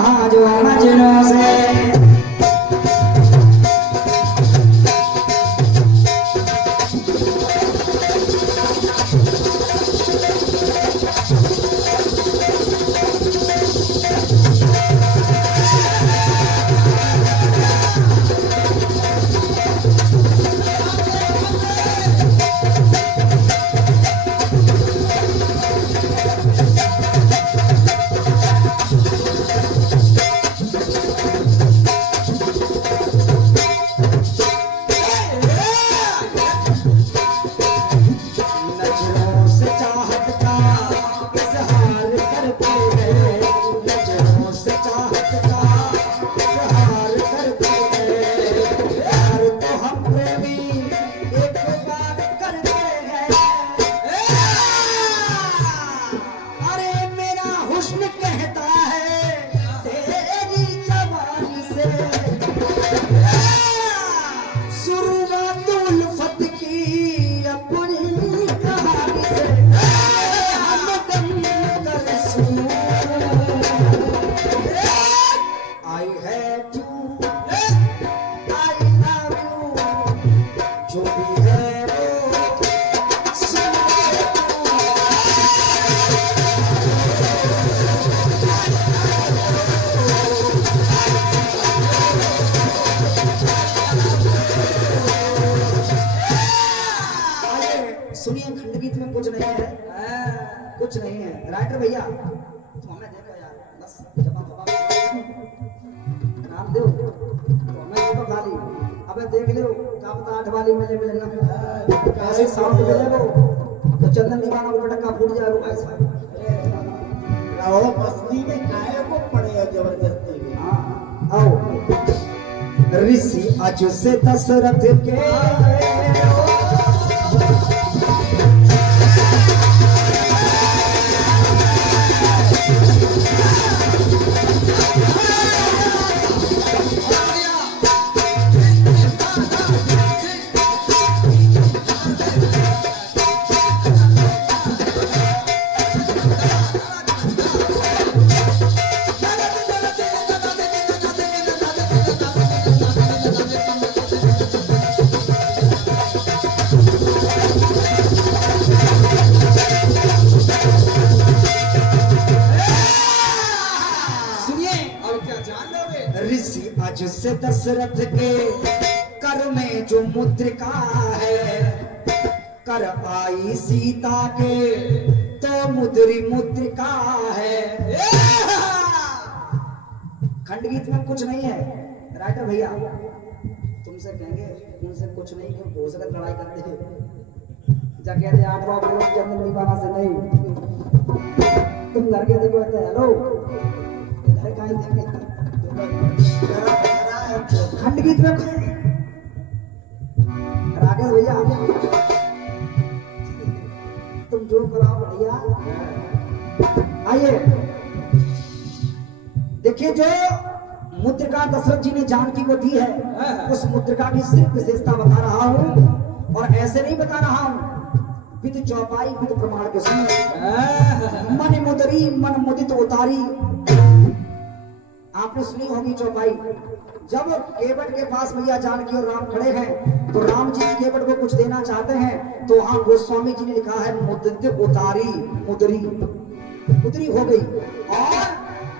जहाजों मजनों से। सुनिए खंडगीत में कुछ नहीं है, कुछ नहीं है राइटर भैया। तुम हमें देखो यार, बस नाम दो तो हमें देखो खाली। अबे देख लो क्या पता 8 वाली में मिले ना ऐसे साउंड दे वो तो चंदन दीवाना को पटका फूट जाएगा भाई साहब। रहो मस्ती में काहे को पड़ेगा जबरदस्ती में। हां आओ ऋषि अज से दशरथ के ऋषि अज से दशरथ के कर में जो मुद्रिका है, कर आई सीता के तो मुद्री मुद्रिका है। खंडगीत में कुछ नहीं है राइटर भैया। तुमसे कहेंगे उनसे कुछ नहीं, क्यों हो सकता लड़ाई करते हैं जगह दे 8 बार लोग चंदन दीवाना से नहीं। तुम घर के देखो हेलो इधर कहीं देखे खंडगीत में राकेश भैया तुम जो कराओ भैया। आइए देखिए जो मुद्रिका दशरथ जी ने जानकी को दी है उस मुद्रिका की सिर्फ विशेषता बता रहा हूं और ऐसे नहीं बता रहा हूं विद चौपाई विद प्रमाण के सुन। मन मुदरी मन मुदित उतारी आपने सुनी होगी चौपाई। जब केवट के पास भैया जानकी और राम खड़े हैं तो राम जी केवट को कुछ देना चाहते हैं तो वहां गोस्वामी जी ने लिखा है मुदित उतारी मुदरी मुदरी हो गई। और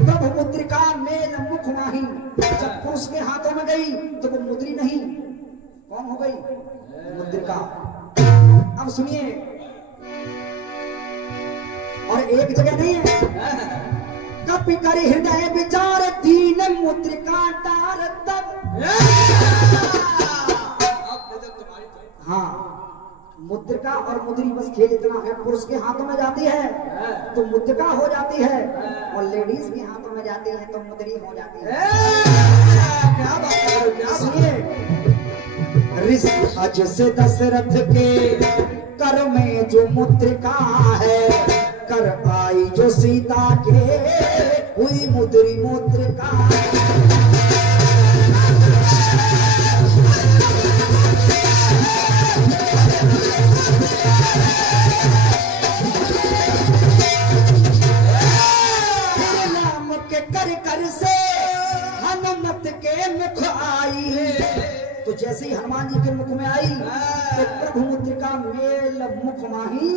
तब मुद्रिका मेल मुख माही जब पुरुष के हाथों में गई तो वो मुद्री नहीं कौन हो गई मुद्रिका। अब सुनिए और एक जगह नहीं है कपि कर हृदय विचार दीन मुद्रिका तार तब। हाँ मुद्रिका और मुद्री बस खेल इतना है, पुरुष के हाथों में जाती है तो मुद्रिका हो जाती है और लेडीज के हाथों में जाती है तो मुद्री हो जाती है। क्या बात है, क्या सुनिए ऋषि अज से दशरथ के कर में जो मुद्रिका है, कर आई जो सीता के हुई मुद्री मुद्रिका। नाम के कर कर से हनुमत के मुख आई। तो जैसे ही हनुमान जी के मुख में आई तो प्रभु मुद्रिका मेल मुख माही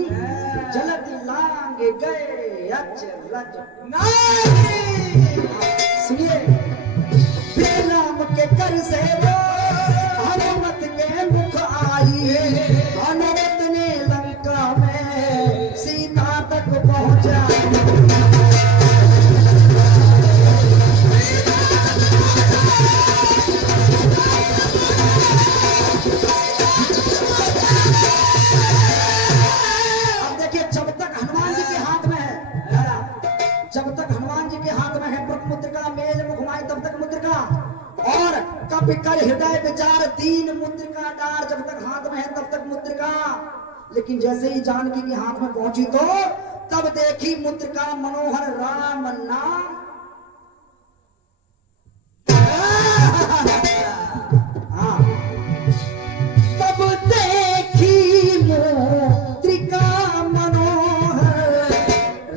जलत लांग गए अचरज। सुनिए, राम के कर से हनुमत के मुख आई, हनुमत ने लंका में सीता तक पहुंचा। अब देखिए, जब तक हनुमान जी के हाथ में है, जब तक हनुमान जी के हाथ में है प्रभु मुद्रिका मेल मुख माई, तब तक मुद्रिका और कपि कर हृदय विचार दीन मुद्रिका डार। जब तक हाथ में है तब तक मुद्रिका, लेकिन जैसे ही जानकी के हाथ में पहुंची तो तब देखी मुद्रिका मनोहर राम नाम। हाँ, तब देखी मुद्रिका मनोहर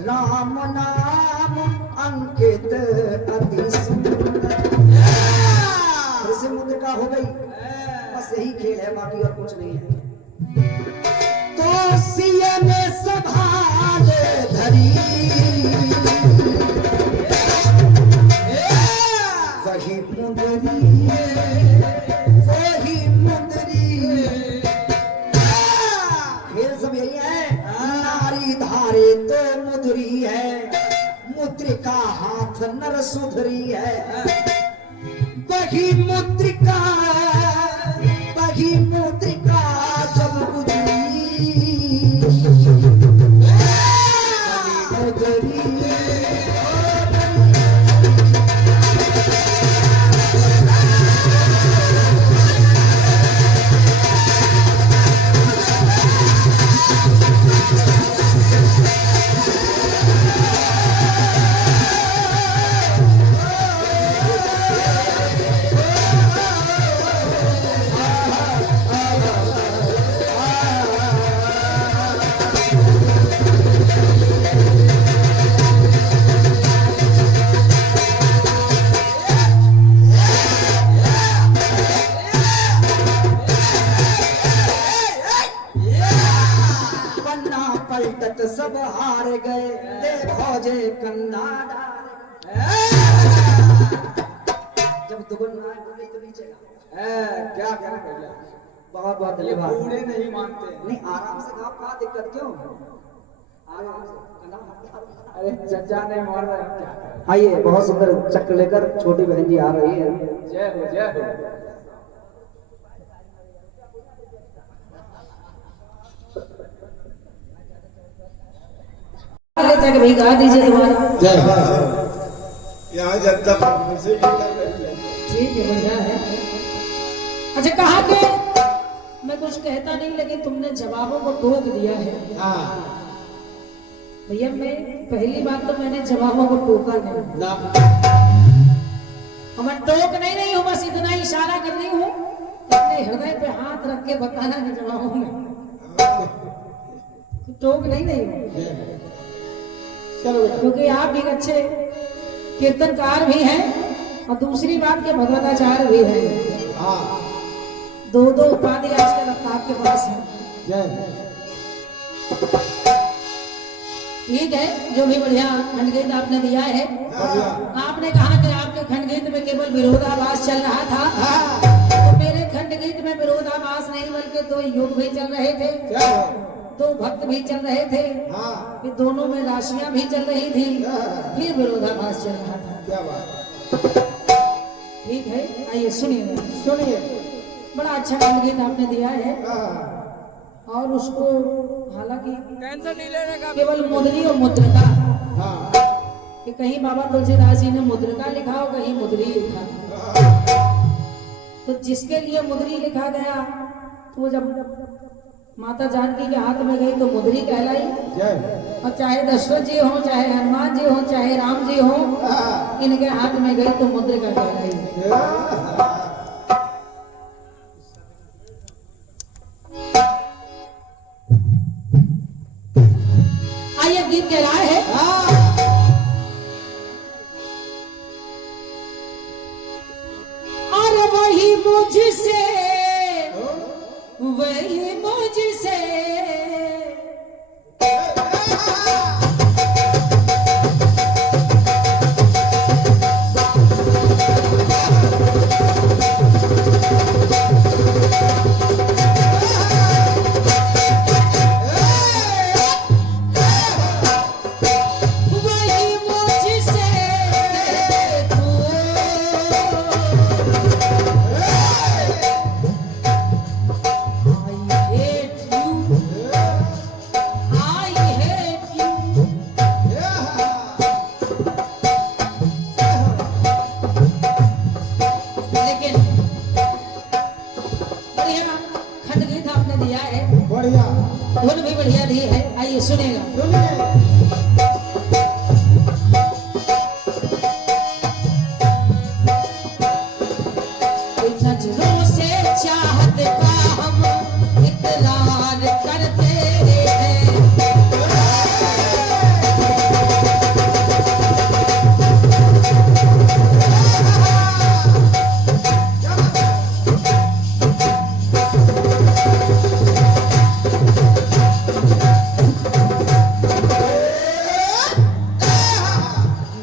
राम नाम अंकित अति सुंदर। से मुद्रिका हो गई, बस यही खेल है, बाकी और कुछ नहीं है। तो सिया में संभाल धरी वही मुंदरी, वही मुंदरी। खेल सब यही है, नारी धारे तो मुद्री है, मुद्रिका हाथ नर सुधरी है। वही मुद्रिका, वही मुद्रिका जब गुजरी मुद्री। पलटत सब हार गए, देखो जे कन्ना डाल। जब दुगुन आए बोले तो नीचे क्या करें भैया, बहुत बहुत ये धन्यवाद। बूढ़े नहीं मानते। नहीं, आराम से गाओ, क्या दिक्कत क्यों? आराम से। अरे चचा नहीं मार रहे हैं, क्या करें। आइए, बहुत सुंदर चक्र लेकर छोटी बहन जी आ रही है। जय हो, जय हो। तक भी गा दीजिए दोबारा। जय यहाँ जनता से ठीक है, बढ़िया है। अच्छा, कहा कि मैं कुछ कहता नहीं, लेकिन तुमने जवाबों को टोक दिया है। भैया, मैं पहली बात तो मैंने जवाबों को टोका नहीं, मैं टोक नहीं रही हूँ, बस इतना इशारा कर रही हूँ अपने हृदय पे हाथ रख के बताना कि जवाबों में टोक नहीं रही हूँ, क्योंकि आप भी अच्छे कीर्तनकार भी हैं और दूसरी बात के भगवताचार्य भी हैं। दो दो उपाधि आजकल आपके पास है। ठीक है, जो भी बढ़िया खंडगीत आपने दिया है। आपने कहा कि आपके खंडगीत में केवल विरोधाभास चल रहा था, तो मेरे खंडगीत में विरोधाभास नहीं बल्कि दो युग भी चल रहे थे, दो भक्त भी चल रहे थे, फिर दोनों में राशियां भी चल रही थी, फिर विरोधाभास चल रहा था। क्या बात। ठीक है, आइए सुनिए सुनिए। बड़ा अच्छा खंडगीत आपने दिया है और उसको हालांकि टेंशन नहीं लेने का, केवल मुद्री और मुद्रिका, कि कहीं बाबा तुलसीदास जी ने मुद्रिका लिखा हो, कहीं मुद्री लिखा। तो जिसके लिए मुद्री लिखा गया तो वो जब माता जानकी के हाथ में गई तो मुद्री कहलाई, और चाहे दशरथ जी हो, चाहे हनुमान जी हो, चाहे राम जी हो, इनके हाथ में गई तो मुद्रिका कहलाई। आइए, गीत कह रहा है मुझसे वही मुझसे वही मुझसे तू I hate you I hate you लेकिन बढ़िया खंड गीत आपने दिया है बढ़िया धुन भी बढ़िया दी है आइए सुनेगा सुनिए नजरों से चाहत का हम इकरार करते हैं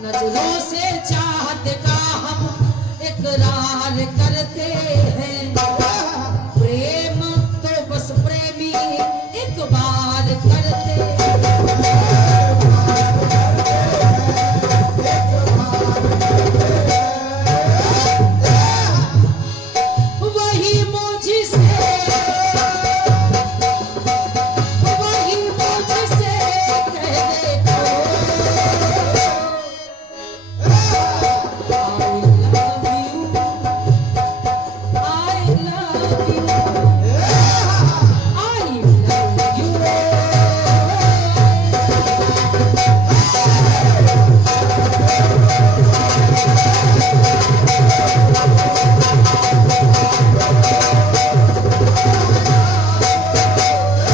नजरों से चाहत का हम इकरार करते हैं प्रेम तो बस प्रेमी एक बार करते वही मुझसे वही मुझसे कह दे तो I love you I love you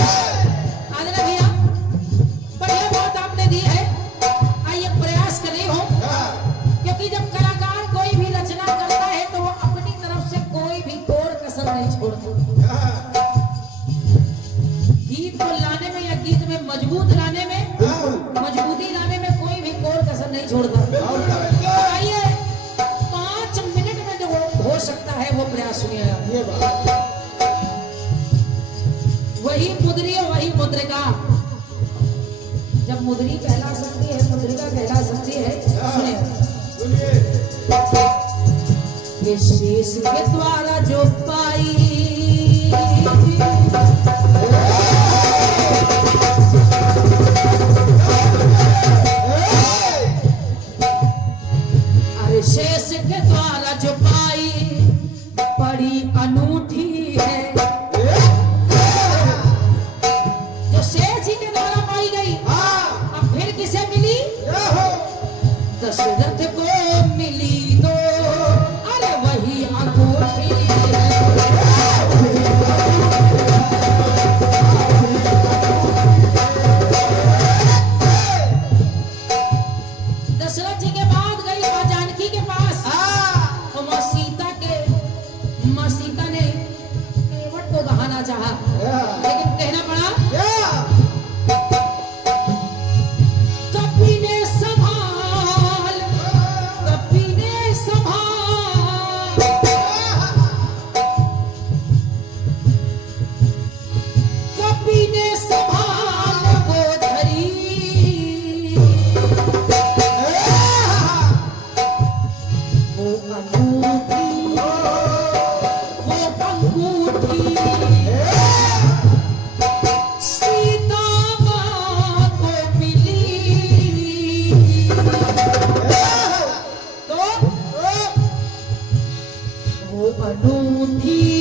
आदरणीय भैया बढ़िया बात आपने दी है आइए प्रयास करें हो क्योंकि जब कलाकार कोई भी रचना करता है तो वो अपनी तरफ से कोई भी कोर कसर नहीं छोड़ता गीत को लाने में या गीत में मजबूत लाने में मजबूती लाने में कोई भी कोर कसर नहीं छोड़ता आइए 5 मिनट में जो हो सकता है वो प्रयास सुनिएगा ये बात वही मुद्री और वही मुद्रिका जब मुद्री कहला सकती है मुद्रिका कहला सकती है सुनिए ये शेष के द्वारा जो पाई अरे शेष के द्वारा जो पाई बड़ी अनूठी है जो शेष जी के द्वारा पाई गई अब फिर किसे मिली दशरथ को मिली तो अरे वही अंगूठी है दशरथ जी के बाद गई मां जानकी के पास तो मां सीता ने केवट को बहाना चाहा लेकिन कहना पड़ा कपी ने संभाल कपी ने संभाल कपी ने संभाल वो धरी वो अंगूठी वो अंगूठी सीता माँ को मिली तो वो अनूठी